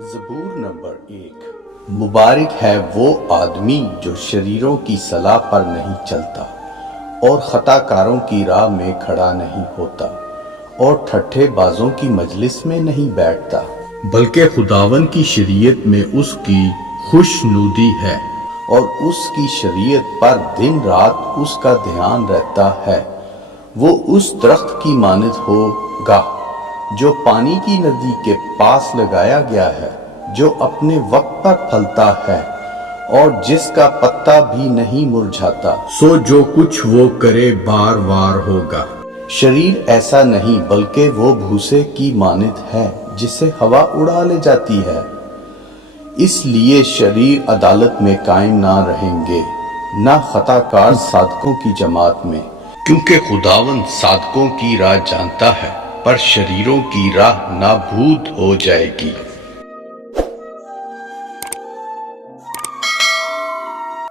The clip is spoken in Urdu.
زبور نمبر 1۔ مبارک ہے وہ آدمی جو شریروں کی صلاح پر نہیں چلتا اور خطا کاروں کی راہ میں کھڑا نہیں ہوتا اور ٹھٹھے بازوں کی مجلس میں نہیں بیٹھتا، بلکہ خداوند کی شریعت میں اس کی خوشنودی ہے اور اس کی شریعت پر دن رات اس کا دھیان رہتا ہے۔ وہ اس درخت کی مانند ہوگا جو پانی کی ندی کے پاس لگایا گیا ہے، جو اپنے وقت پر پھلتا ہے اور جس کا پتا بھی نہیں مرجھاتا، سو جو کچھ وہ کرے بار بار ہوگا۔ شریر ایسا نہیں بلکہ وہ بھوسے کی مانند ہے جسے ہوا اڑا لے جاتی ہے۔ اس لیے شریر عدالت میں قائم نہ رہیں گے، نہ خطا کار صادقوں کی جماعت میں، کیونکہ خداوند صادقوں کی راہ جانتا ہے پر شریروں کی راہ نابود ہو جائے گی۔